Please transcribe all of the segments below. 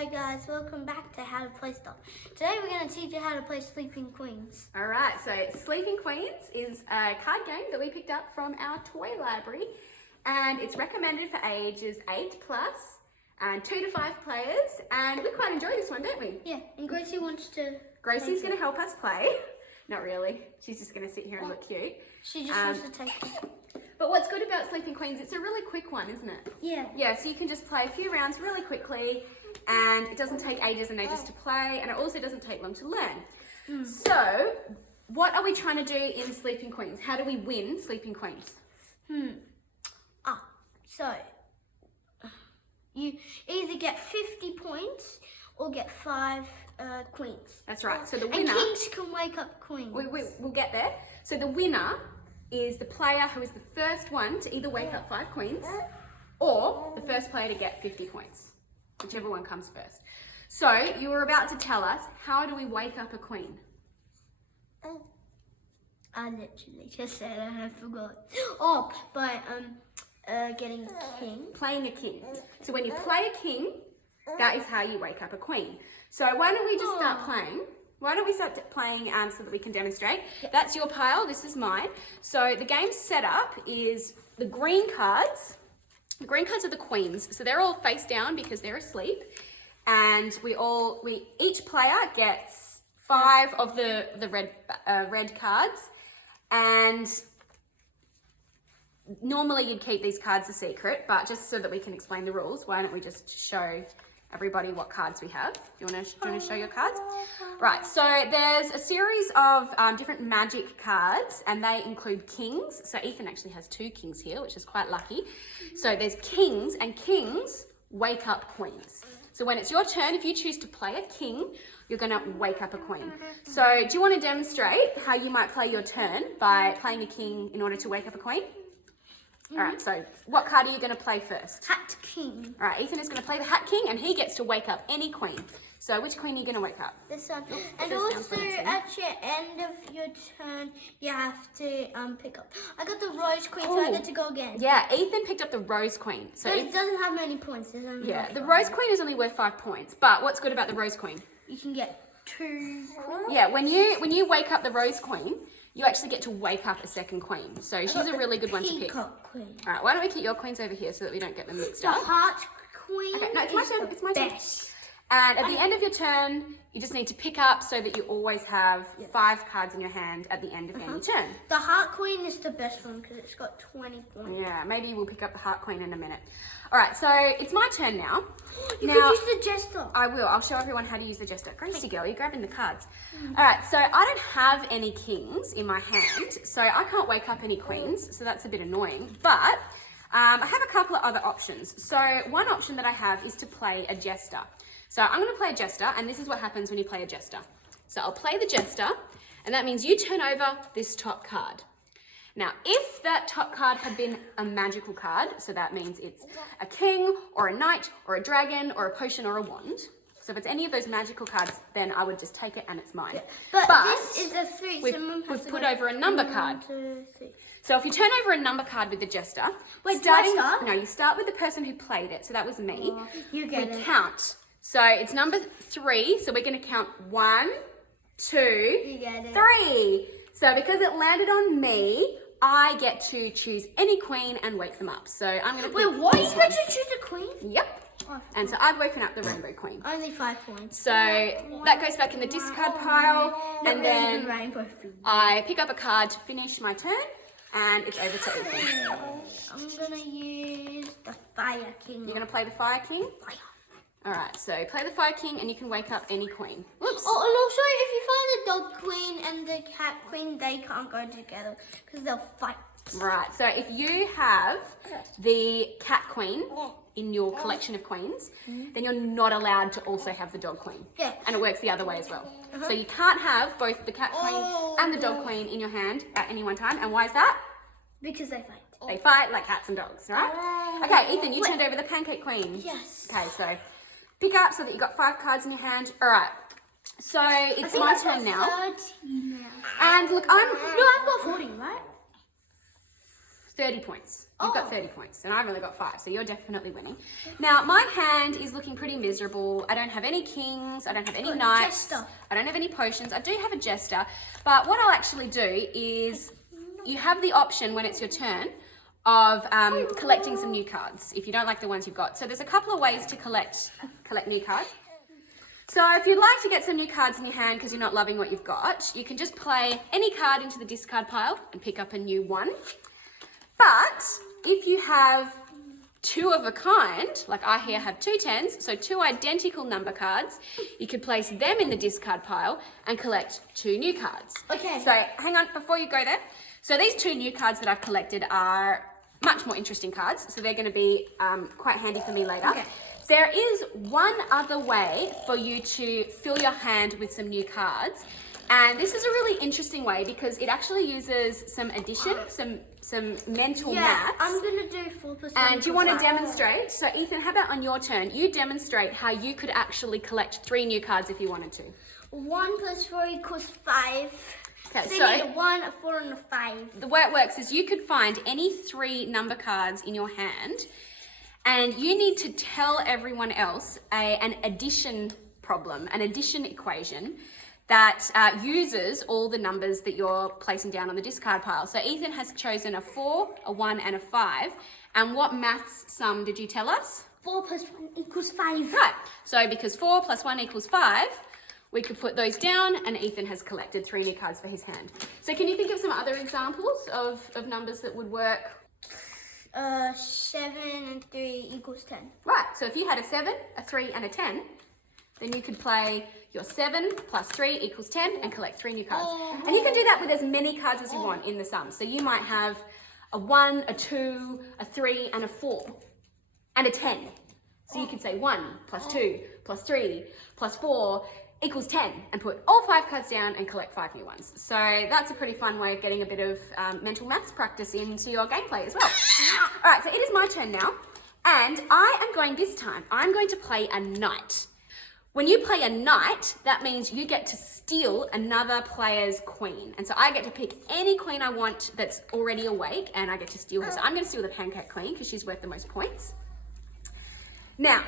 Hello guys, welcome back to How to Play Stuff. Today we're going to teach you how to play Sleeping Queens. Alright, so Sleeping Queens is a card game that we picked up from our toy library, and it's recommended for ages 8 plus and 2 to 5 players, and we quite enjoy this one, don't we? Yeah, and Gracie wants to... Gracie's going to help us play. Not really, she's just going to sit here and look cute. She just wants to take it. But what's good about Sleeping Queens, it's a really quick one, isn't it? Yeah. Yeah, so you can just play a few rounds really quickly, and it doesn't take ages and ages to play, and it also doesn't take long to learn. So, what are we trying to do in Sleeping Queens? How do we win Sleeping Queens? So, you either get 50 points or get 5 queens. That's right, so the And winner... kings can wake up queens. We'll get there. So the winner is the player who is the first one to either wake up 5 queens or the first player to get 50 points, whichever one comes first. So you were about to tell us, how do we wake up a queen? I literally just said it and I forgot. Oh, by getting a king. Playing a king. So when you play a king, that is how you wake up a queen. So why don't we just start playing? Why don't we start playing so that we can demonstrate? That's your pile, this is mine. So the game setup is the green cards. The green cards are the queens. So they're all face down because they're asleep. And each player gets 5 of the red cards. And normally you'd keep these cards a secret, but just so that we can explain the rules, why don't we just show everybody what cards we have. Do you want to show your cards? Right, so there's a series of different magic cards, and they include kings. So Ethan actually has 2 kings here, which is quite lucky. So there's kings, and kings wake up queens. So when it's your turn, if you choose to play a king, you're going to wake up a queen. So do you want to demonstrate how you might play your turn by playing a king in order to wake up a queen? All right, so what card are you going to play first? Hat king. All right, Ethan is going to play the Hat King, and he gets to wake up any queen. So which queen are you going to wake up? This one. And this down also, for me too. at the end of your turn, you have to pick up. I got the Rose Queen, so I get to go again. Yeah, Ethan picked up the Rose Queen. So But it doesn't have many points. There's only yeah, like the 5. Rose Queen is only worth 5 points. But what's good about the Rose Queen? You can get 2 queens. Yeah, when you wake up the Rose Queen, you actually get to wake up a second queen. So she's a really good one to pick. Peacock Queen. All right, why don't we keep your queens over here so that we don't get them mixed The up? Heart Queen. Okay, no, it's my is turn. the It's my turn. best. And at the end of your turn, you just need to pick up so that you always have 5 cards in your hand at the end of any turn. The Heart Queen is the best one because it's got 20 points. Yeah, maybe we'll pick up the Heart Queen in a minute. All right, so it's my turn now. You Now, could use the Jester. I will. I'll show everyone how to use the Jester. Gracie girl, you're grabbing the cards. All right, so I don't have any kings in my hand, so I can't wake up any queens, so that's a bit annoying. But I have a couple of other options. So one option that I have is to play a Jester. So I'm going to play a Jester, and this is what happens when you play a Jester. So I'll play the Jester, and that means you turn over this top card. Now, if that top card had been a magical card, so that means it's a king, or a knight, or a dragon, or a potion, or a wand. So if it's any of those magical cards, then I would just take it and it's mine. Yeah. But this is a 3. We've put over a number card. 1, 2, 3. So if you turn over a number card with the Jester, Wait, do I start? No, you start with the person who played it. So that was me. You get We it. count. So it's number 3. So we're going to count 1, 2, You get it. 3. So because it landed on me, I get to choose any queen and wake them up. So I'm going to Wait, what? You get to choose a queen? Yep. And so I've woken up the Rainbow Queen. Only 5 points. So that goes back in the discard pile, and then Rainbow Queen. I pick up a card to finish my turn, and it's over to Ethan. I'm gonna use the Fire King. You're going to play the Fire King? All right, so play the Fire King, and you can wake up any queen. Whoops. Oh, and also if you find the Dog Queen and the Cat Queen, they can't go together because they'll fight. Right, so if you have the Cat Queen in your collection of queens, then you're not allowed to also have the Dog Queen. Yeah. And it works the other way as well. So you can't have both the Cat Queen and the Dog Queen in your hand at any one time. And why is that? Because they fight. They fight like cats and dogs, right? Okay, Ethan, you turned over the Pancake Queen. Yes. Okay, so pick up so that you've got 5 cards in your hand. All right, so it's my turn now. 30 now. And look, No, I've got 40, right? 30 points. You've got Oh. 30 points, and I've only got 5, so you're definitely winning. Now, my hand is looking pretty miserable. I don't have any kings, I don't have any Got a knights, jester. I don't have any potions. I do have a jester, but what I'll actually do is you have the option when it's your turn of collecting some new cards if you don't like the ones you've got. So there's a couple of ways to collect new cards. So if you'd like to get some new cards in your hand because you're not loving what you've got, you can just play any card into the discard pile and pick up a new one. But if you have two of a kind, like I here have 2 10s, so 2 identical number cards, you could place them in the discard pile and collect 2 new cards. Okay. So hang on, before you go there. So these 2 new cards that I've collected are much more interesting cards, so they're going to be quite handy for me later. Okay. There is one other way for you to fill your hand with some new cards, and this is a really interesting way because it actually uses some addition, some mental Yeah, maths. I'm gonna do 4%. And do you want to demonstrate? So Ethan, how about on your turn, you demonstrate how you could actually collect 3 new cards if you wanted to. 1 plus 4 equals 5. Okay, So so you need a 1, a 4, and a 5. the way it works is you could find any 3 number cards in your hand, and you need to tell everyone else an addition problem, an addition equation that uses all the numbers that you're placing down on the discard pile. So Ethan has chosen a 4, a 1, and a 5. And what maths sum did you tell us? 4 plus 1 equals 5. Right, so because 4 plus 1 equals 5, we could put those down, and Ethan has collected 3 new cards for his hand. So can you think of some other examples of numbers that would work? 7 and 3 equals 10. Right, so if you had a 7, a 3, and a 10, then you could play your 7 plus 3 equals 10 and collect 3 new cards. And you can do that with as many cards as you want in the sum. So you might have a 1, a 2, a 3, and a 4, and a 10. So you could say 1 plus 2 plus 3 plus 4 equals 10 and put all 5 cards down and collect 5 new ones. So that's a pretty fun way of getting a bit of mental maths practice into your gameplay as well. All right, so it is my turn now. And I am going this time, I'm going to play a knight. When you play a knight, that means you get to steal another player's queen. And so I get to pick any queen I want that's already awake, and I get to steal her. So I'm going to steal the pancake queen because she's worth the most points. Now,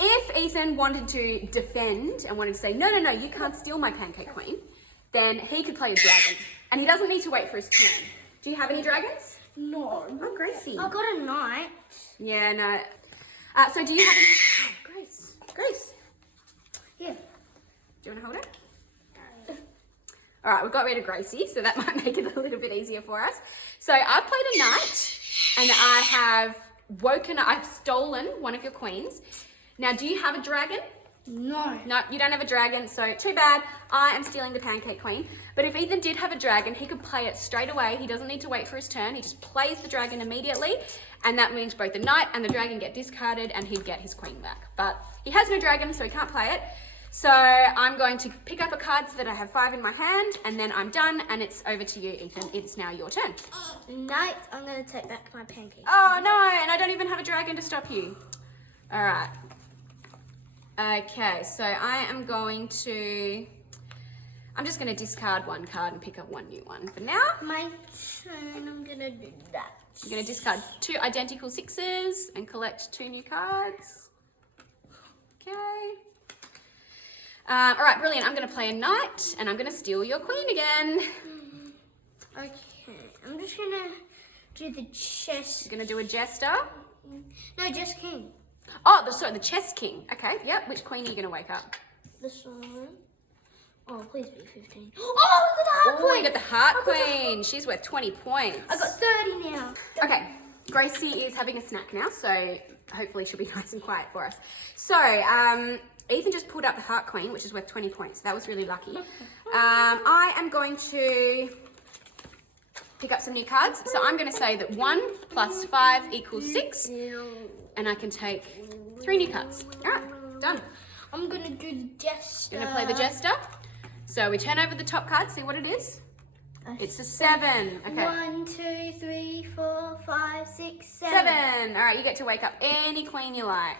if Ethan wanted to defend and wanted to say, no, you can't steal my pancake queen, then he could play a dragon. And he doesn't need to wait for his turn. Do you have any dragons? No. Oh, Gracie. I got a knight. Yeah, no. So do you have any... Oh, Grace. Yeah. Do you want to hold it? All right, we've got rid of Gracie, so that might make it a little bit easier for us. So I've played a knight, and I've stolen one of your queens. Now, do you have a dragon? No. No, you don't have a dragon, so too bad. I am stealing the pancake queen. But if Ethan did have a dragon, he could play it straight away. He doesn't need to wait for his turn. He just plays the dragon immediately, and that means both the knight and the dragon get discarded, and he'd get his queen back. But he has no dragon, so he can't play it. So I'm going to pick up a card so that I have 5 in my hand, and then I'm done, and it's over to you, Ethan. It's now your turn. Knight, I'm going to take back my pancake. Oh, no, and I don't even have a dragon to stop you. All right. Okay, so I'm just going to discard 1 card and pick up 1 new one for now. My turn, I'm going to do that. I'm going to discard 2 identical 6s and collect 2 new cards. Okay. All right, brilliant. I'm going to play a knight, and I'm going to steal your queen again. Okay, I'm just going to do the chess. You're going to do a jester. No, just king. Oh, the chess king. Okay, yep. Which queen are you going to wake up? This one. Oh, please be 15. Oh, look at the heart Oh, you queen. got the heart queen. She's worth 20 points. I got 30 now. Okay, Gracie is having a snack now, so hopefully she'll be nice and quiet for us. So, Ethan just pulled up the heart queen, which is worth 20 points. That was really lucky. I am going to pick up some new cards. So I'm going to say that 1 plus 5 equals 6, and I can take 3 new cards. All right, done. I'm going to do the jester. Going to play the jester. So we turn over the top card, see what it is. It's a 7. Okay. 1, 2, 3, 4, 5, 6, 7. 7. All right, you get to wake up any queen you like.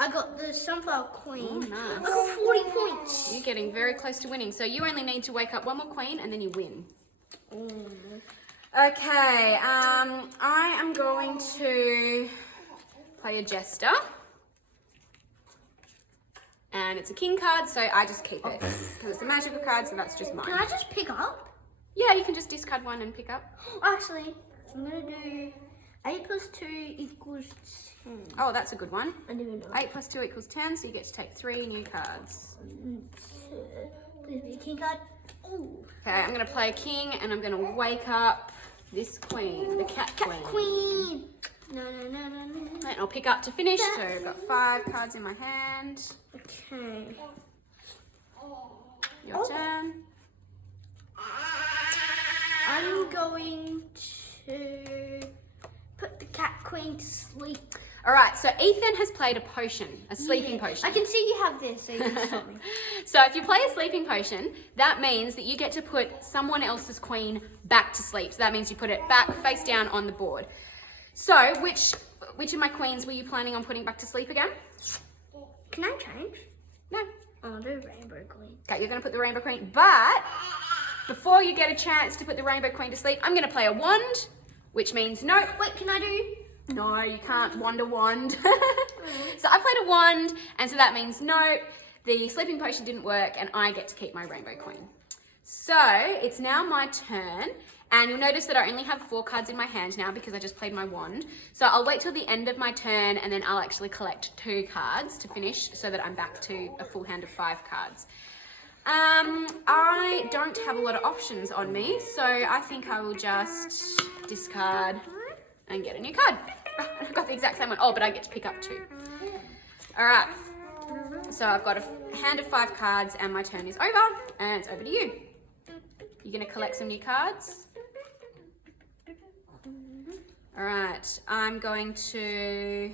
I got the sunflower queen. Oh, nice. I got 40 points. You're getting very close to winning. So you only need to wake up 1 more queen and then you win. Okay, I am going to play a jester. And it's a king card, so I just keep it. Because it's a magical card, so that's just mine. Can I just pick up? Yeah, you can just discard one and pick up. Actually, I'm going to do 8 plus 2 equals 10. Oh, that's a good one. I didn't even know. 8 plus 2 equals 10, so you get to take 3 new cards. Please be a king card. Ooh. Okay, I'm going to play a king, and I'm going to wake up this queen, the cat queen. Queen. No. And I'll pick up to finish, so I've got 5 cards in my hand. Okay. Your turn. I'm going to put the cat queen to sleep. All right, so Ethan has played a potion, a sleeping potion. I can see you have this, so you can stop me. So if you play a sleeping potion, that means that you get to put someone else's queen back to sleep. So that means you put it back face down on the board. So which of my queens were you planning on putting back to sleep again? Can I change? No. Oh, the rainbow queen. Okay, you're going to put the rainbow queen, but before you get a chance to put the rainbow queen to sleep, I'm going to play a wand, which means no. Wait, can I do? No, you can't wand a wand. So I played a wand, and so that means no, the sleeping potion didn't work, and I get to keep my rainbow queen. So it's now my turn, and you'll notice that I only have 4 cards in my hand now because I just played my wand. So I'll wait till the end of my turn, and then I'll actually collect 2 cards to finish so that I'm back to a full hand of 5 cards. I don't have a lot of options on me, so I think I will just discard and get a new card. I've got the exact same one. Oh, but I get to pick up 2. All right. So I've got a hand of 5 cards and my turn is over, and it's over to you. You're going to collect some new cards. All right. I'm going to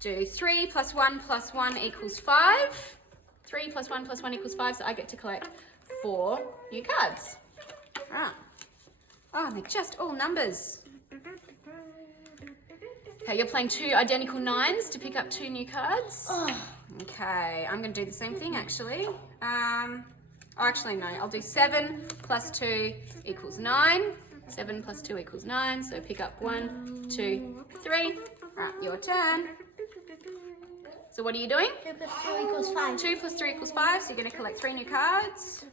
do 3 plus 1 plus 1 equals 5. 3 plus 1 plus 1 equals 5, so I get to collect 4 new cards. All right. Oh, and they're just all numbers. Okay, you're playing 2 identical 9s to pick up 2 new cards. Oh. Okay, I'm going to do the same thing actually. Actually no, I'll do 7 plus 2 equals 9. 7 plus 2 equals 9, so pick up 1, 2, 3. All right, your turn. So what are you doing? 2 plus 2 equals 5. 2 plus 3 equals 5, so you're going to collect 3 new cards.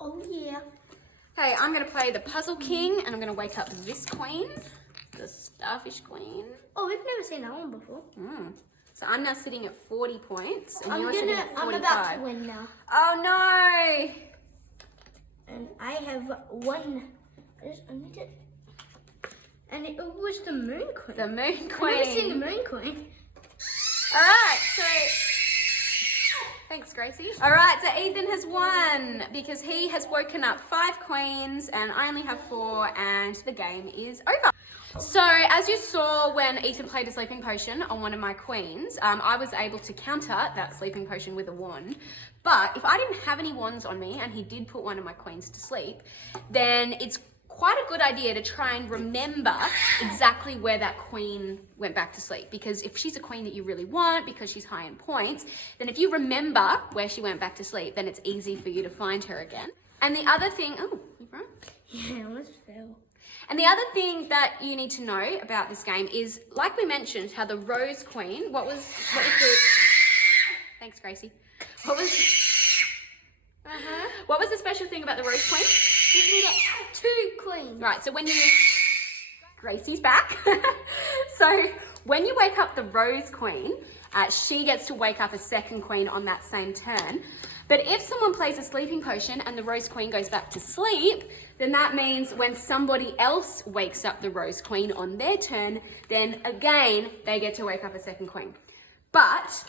Oh yeah. Okay, I'm going to play the Puzzle King, and I'm going to wake up this queen, the Starfish Queen. Oh, we've never seen that one before. So I'm now sitting at 40 points, and I'm you're sitting at 45. I'm about to win now. Oh no! And I have 1. I need it. And it was the Moon Queen. The Moon I've never seen the Queen. Moon Queen. Alright, so... Thanks, Gracie. Alright, so Ethan has won because he has woken up 5 queens and I only have 4 and the game is over. So, as you saw when Ethan played a sleeping potion on one of my queens, I was able to counter that sleeping potion with a wand. But if I didn't have any wands on me and he did put one of my queens to sleep, then it's quite a good idea to try and remember exactly where that queen went back to sleep. Because if she's a queen that you really want, because she's high in points, then if you remember where she went back to sleep, then it's easy for you to find her again. And the other thing, oh, you right? Yeah, I almost fell. And the other thing that you need to know about this game is, like we mentioned, how the Rose Queen, what was the, thanks Gracie, what was the special thing about the Rose Queen? You can get 2 queens. Right, so when you, Gracie's back. So when you wake up the Rose Queen, she gets to wake up a second queen on that same turn. But if someone plays a sleeping potion and the Rose Queen goes back to sleep, then that means when somebody else wakes up the Rose Queen on their turn, then again, they get to wake up a second queen. But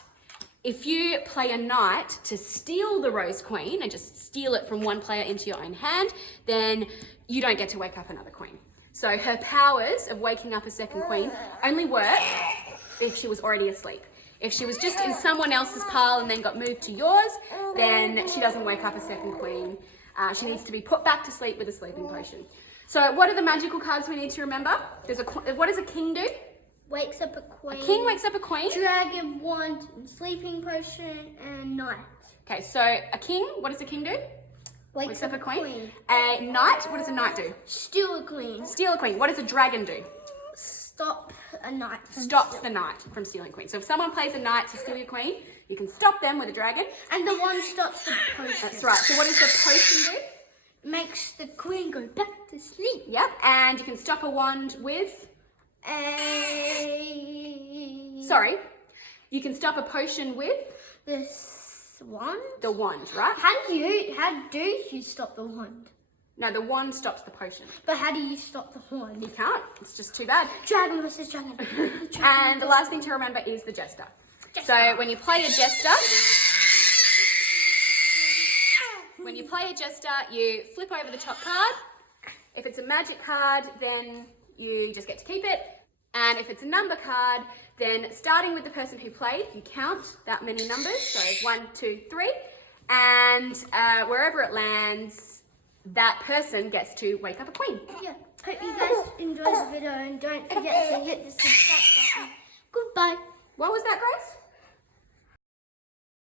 if you play a knight to steal the Rose Queen and just steal it from one player into your own hand, then you don't get to wake up another queen. So her powers of waking up a second queen only work if she was already asleep. If she was just in someone else's pile and then got moved to yours, then she doesn't wake up a second queen. She needs to be put back to sleep with a sleeping potion. So what are the magical cards we need to remember? What does a king do? Wakes up a queen. A king wakes up a queen. Dragon, wand, sleeping potion, and knight. Okay, so a king, what does a king do? Wakes up a queen. A knight, what does a knight do? Steal a queen. Steal a queen. What does a dragon do? Stop a knight. Stops the knight from stealing queen. So if someone plays a knight to steal your queen, you can stop them with a dragon. And the one stops the potion. That's right. So what does the potion do? Makes the queen go back to sleep. Yep. And you can stop a wand with... Sorry. You can stop a potion with... This wand? The wand, right? How do you stop the wand? No, the wand stops the potion. But how do you stop the wand? You can't. It's just too bad. Dragon versus dragon. And the last thing to remember is the jester. So when you play a jester, you flip over the top card. If it's a magic card, then you just get to keep it. And if it's a number card, then starting with the person who played, you count that many numbers. So 1, 2, 3. And wherever it lands, that person gets to wake up a queen. Yeah. Hope you guys enjoyed the video and don't forget to hit the subscribe button. Goodbye. What was that, Grace?